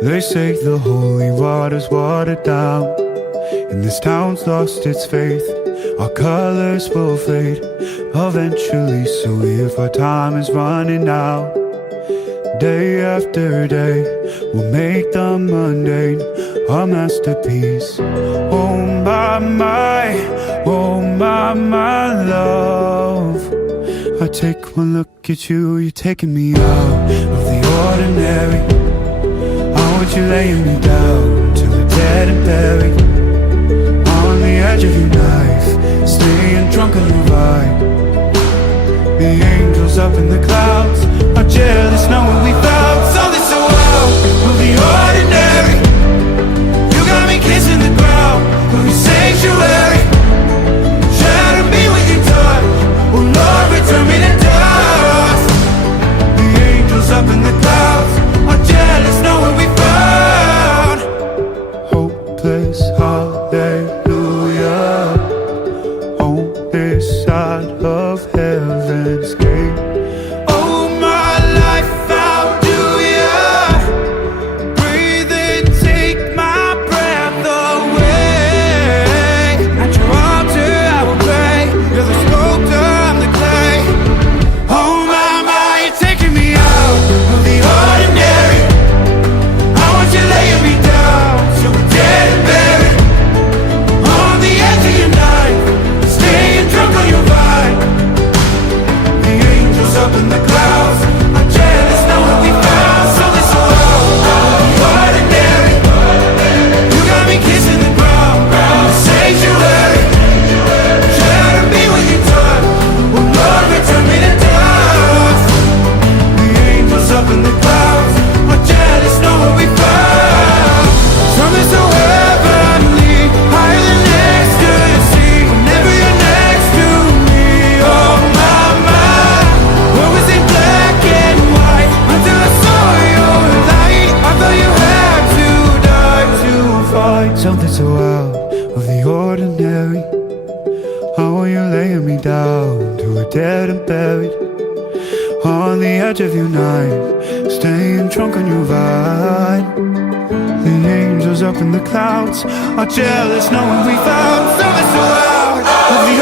They say the holy water's watered down, and this town's lost its faith. Our colors will fade eventually, so if our time is running out, day after day, we'll make the mundane a masterpiece. Oh my, oh my love. I take one look at you, you're taking me out of the ordinary. I want you laying me down till we're dead and buried, on the edge of your knife, staying drunk on your vibe. The angels up in the clouds are jealous knowing we found something so out of the ordinary. You got me kissing the ground of your sanctuary. Shatter me with your touch, oh Lord, return me to dust. The angels up in the clouds are jealous knowing we found hopeless hallelujah on this side of heaven's gate. Oh my life, how do ya breathe and take my breath away? At your altar I will pray, you're the sculptor, I'm the clay. Oh my, you're taking me out of the ordinary. I want you laying me down till we're dead and buried, on the edge of your knife, staying drunk on your vibe. The angels up in the clouds are jealous knowing we found something so out of the ordinary. You got me kissing the ground, the sanctuary. Shatter me with your touch, oh Lord, return me to dust. The angels up in the clouds are jealous knowing we found something so heavenly, higher than ecstasy. Whenever you're next to me, oh my, what was in black and white until I saw your light? I thought you had to die to fight something so out of the ordinary. I want you laying me down till we're dead and buried, on the edge of your knife, staying drunk on your vine. The angels up in the clouds are jealous knowing we found something so out of the